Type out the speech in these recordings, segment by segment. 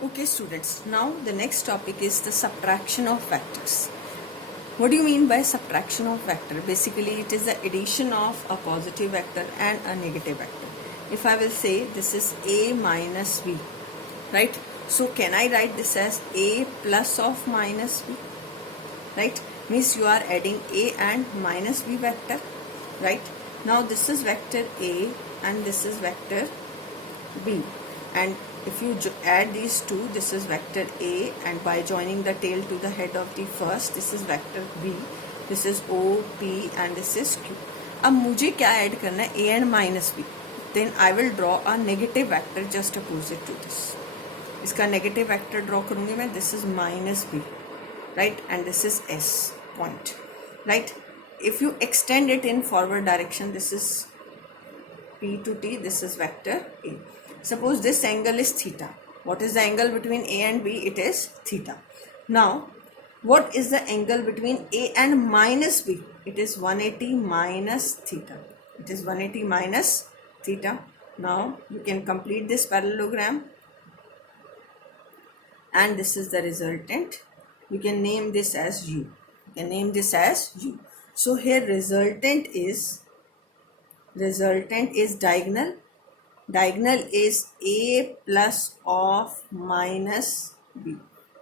Okay students, now the next topic is the subtraction of vectors. What do you mean by subtraction of vector? Basically it is the addition of a positive vector and a negative vector. If I will say this is a minus b, right? So can I write this as a plus of minus b, right? Means you are adding a and minus b vector, right? Now this is vector a and this is vector b, and if you add these two, this is vector a, and by joining the tail to the head of the first, this is vector b, this is o, p and this is q. अब मुझे क्या add करना है? a and minus b. Then I will draw a negative vector just opposite to this. इसका negative vector draw करूँगी मैं. This is minus b, right? And this is s point, right? If you extend it in forward direction, this is p to t, this is vector a. Suppose this angle is theta. What is the angle between a and b? It is theta. Now, what is the angle between a and minus b? It is 180 minus theta. It is 180 minus theta. Now, you can complete this parallelogram. And this is the resultant. You can name this as u. You can name this as u. So, here resultant is diagonal. Diagonal is a plus of minus b.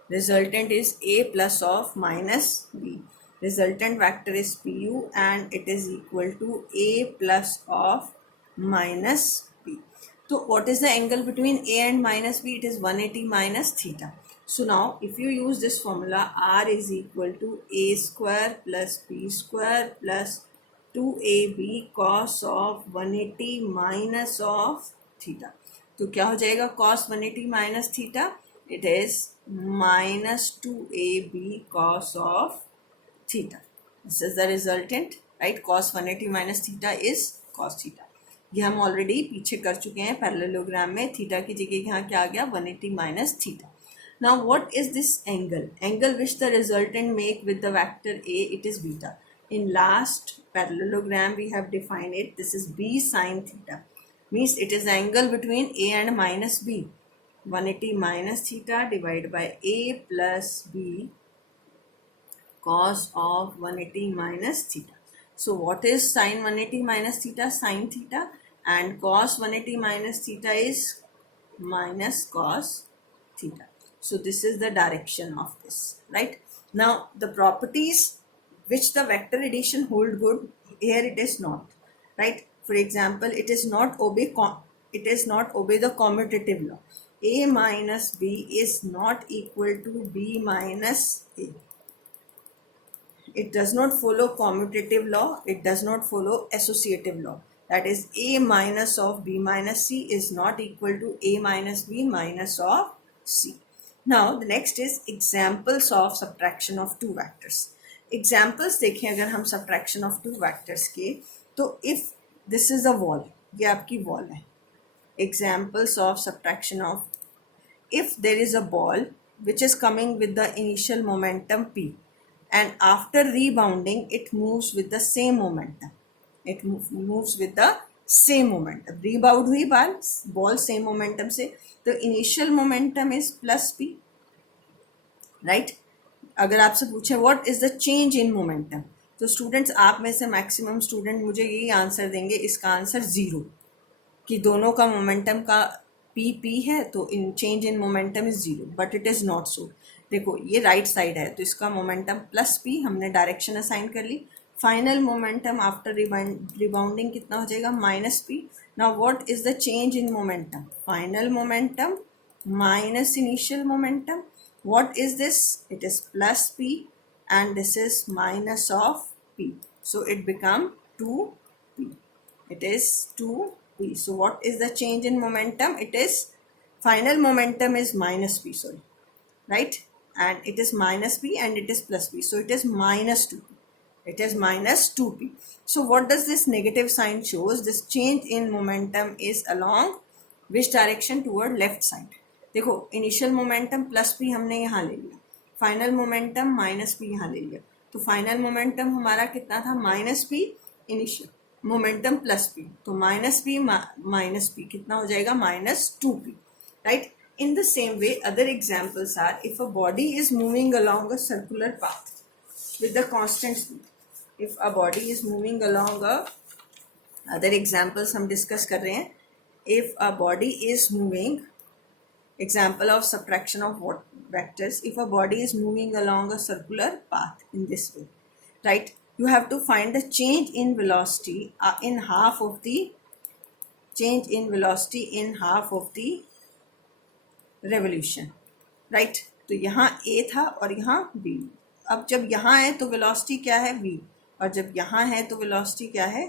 Resultant is a plus of minus b. Resultant vector is pu and it is equal to a plus of minus b. So what is the angle between a and minus b? It is 180 minus theta. So now if you use this formula, r is equal to a square plus b square plus 2ab cos of 180 minus of theta. तो क्या हो जाएगा cos 180 minus theta? It is minus 2ab cos of theta. This is the resultant, right? Cos 180 minus theta is cos theta. ये हम already पीछे कर चुके हैं पैरेललोग्राम में. थीटा की जगह यहाँ क्या आ गया? 180 minus theta. Now what is this angle? Angle which the resultant make with the vector a, it is beta. In last parallelogram we have defined it. This is b sin theta. Means it is the angle between a and minus b. 180 minus theta divided by a plus b cos of 180 minus theta. So what is sin 180 minus theta? Sin theta, and cos 180 minus theta is minus cos theta. So this is the direction of this, right? Now the properties which the vector addition hold good, here it is not, right? For example, it is not obey the commutative law. A minus b is not equal to b minus a. It does not follow commutative law. It does not follow associative law. That is, a minus of b minus c is not equal to a minus b minus of c. Now the next is examples of subtraction of two vectors. Examples देखें अगर हम subtraction of two vectors के, तो if this is a wall, ये आपकी wall है. Examples of subtraction of, if there is a ball which is coming with the initial momentum p, and after rebounding it moves with the same momentum. It moves with the same momentum. Rebound हुई ball same momentum से, the initial momentum is plus p, right? अगर आपसे पूछे what is the change in momentum, तो students आप में से maximum student मुझे यही आंसर देंगे, इसका आंसर 0, कि दोनों का मोमेंटम का पी है तो in change in momentum is 0. But it is not so. देखो ये राइट साइड है तो इसका मोमेंटम प्लस पी, हमने डायरेक्शन असाइन कर ली. फाइनल मोमेंटम आफ्टर रिबाउंडिंग कितना हो जाएगा? Minus P. Now what is the change in momentum? Final momentum minus initial momentum. What is this? It is plus p and this is minus of p. So it become 2p. It is 2p. So what is the change in momentum? It is final momentum is minus p, sorry, right? And it is minus p and it is plus p. So it is minus 2p. It is minus 2p. So what does this negative sign shows? This change in momentum is along which direction? Toward left side. देखो initial momentum plus P हमने यहाँ ले लिया, final momentum minus P यहाँ ले लिया. तो final momentum हमारा कितना था? Minus P, initial momentum plus P. तो माइनस पी कितना हो जाएगा? Minus 2p, right? In the same way, other examples are if a body is moving along a circular path with the constant speed. If a body is moving along a, other examples हम discuss कर रहे हैं. If a body is moving, example of subtraction of vectors, if a body is moving along a circular path in this way, right? You have to find the change in velocity in half of the change in velocity in half of the revolution, right? तो यहाँ a था और यहाँ b. अब जब यहाँ है तो velocity क्या है v, और जब यहाँ है तो velocity क्या है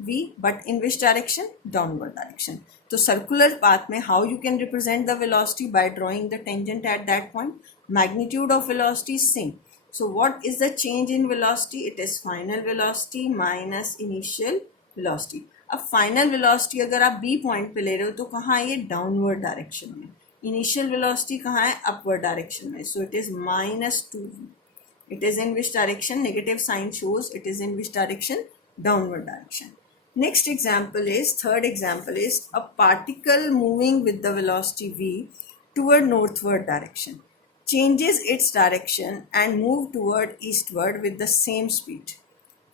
v, but in which direction? Downward direction. तो circular path में how you can represent the velocity? By drawing the tangent at that point. Magnitude of velocity is same. So what is the change in velocity? It is final velocity minus initial velocity. अब final velocity अगर आप b point पे ले रहे हो तो कहाँ है ये? Downward direction में. Initial velocity कहाँ है? Upward direction में. So it is minus 2v. It is in which direction? Negative sign shows it is in which direction? Downward direction. Next example is, third example is a particle moving with the velocity v toward northward direction, changes its direction and move toward eastward with the same speed.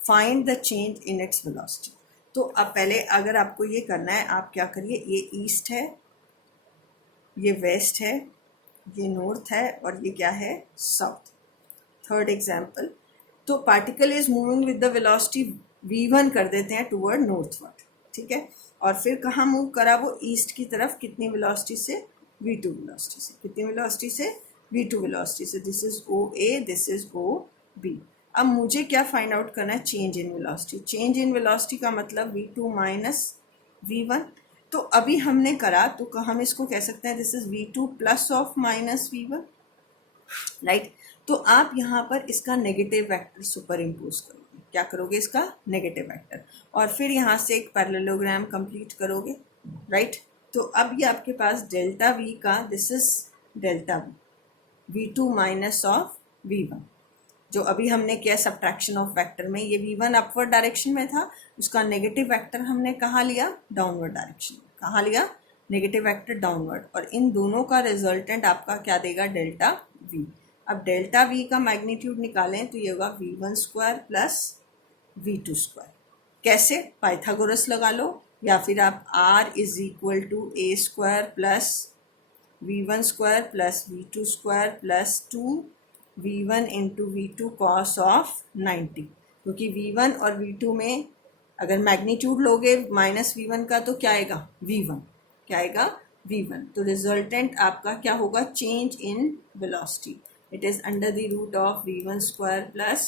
Find the change in its velocity. तो अब पहले अगर आपको ये करना है, आप क्या करिए, ये ईस्ट है, ये वेस्ट है, ये नॉर्थ है और ये क्या है? साउथ. थर्ड एग्जाम्पल, तो particle is moving with the velocity v1 कर देते हैं टूवर्ड नॉर्थवर्ड, ठीक है. और फिर कहाँ मूव करा वो? ईस्ट की तरफ. कितनी वेलोसिटी से? v2 वेलोसिटी से. कितनी वेलोसिटी से? v2 वेलोसिटी से. This is O A, this is O B. अब मुझे क्या फाइंड आउट करना है? Change in velocity. Change in velocity का मतलब v2 माइनस v1. तो अभी हमने करा तो हम इसको कह सकते हैं this is v2 plus of minus v1, right. तो आप यहाँ पर इसका नेगेटिव वेक्टर सुपर इम्पोज करोगे. क्या करोगे? इसका नेगेटिव वेक्टर, और फिर यहाँ से एक पैरेललोग्राम कंप्लीट करोगे, राइट. तो अब ये आपके पास डेल्टा v का, this is delta v, v2 minus of v1. जो अभी हमने किया सब्ट्रैक्शन ऑफ वेक्टर में, ये v1 अपवर्ड डायरेक्शन में था, उसका नेगेटिव वेक्टर हमने कहाँ लिया? डाउनवर्ड डायरेक्शन में. कहाँ लिया? Negative vector downward. और इन दोनों का रिजल्टेंट आपका क्या देगा? Delta v. अब डेल्टा v का मैग्नीट्यूड निकालें तो ये होगा v1 square plus v2 square. कैसे? पाइथागोरस लगा लो, या फिर आप r is equal to a square plus v1 square plus v2 square plus 2v1 into v2 cos of 90. क्योंकि v1 और v2 में अगर मैग्नीट्यूड लोगे माइनस v1 का तो क्या आएगा? v1. क्या आएगा? v1. तो रिजल्टेंट आपका क्या होगा? Change in velocity. It is under the root of v1 square plus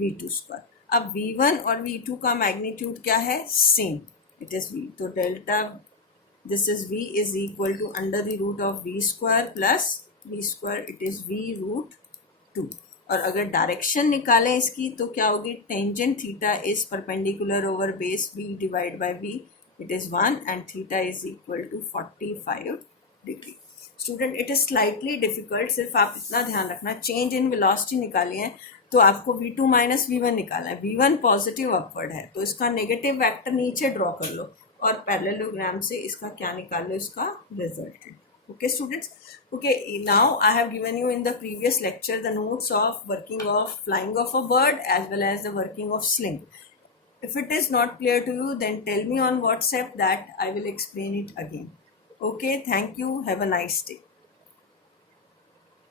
v2 square. अब v1 और v2 का मैग्नीट्यूड क्या है? सेम. It is v. तो delta this is v is equal to under the root of v square plus v square. It is v root 2. और अगर direction निकालें इसकी तो क्या होगी? Tangent theta is perpendicular over base v divide by v. It is 1 and theta is equal to 45 degree. Student, it is slightly difficult. सिर्फ आप इतना ध्यान रखना, चेंज इन वेलोसिटी निकाली है तो आपको v2 माइनस v1 निकालना है. v1 पॉजिटिव अपवर्ड है तो इसका नेगेटिव वेक्टर नीचे ड्रॉ कर लो और पैरेललोग्राम से इसका क्या निकाल लो? इसका resultant. Okay students, okay, now I have given you in the previous lecture the notes of working of flying of a bird as well as the working of sling. If it is not clear to you, then tell me on WhatsApp that I will explain it again. Okay, thank you, have a nice day.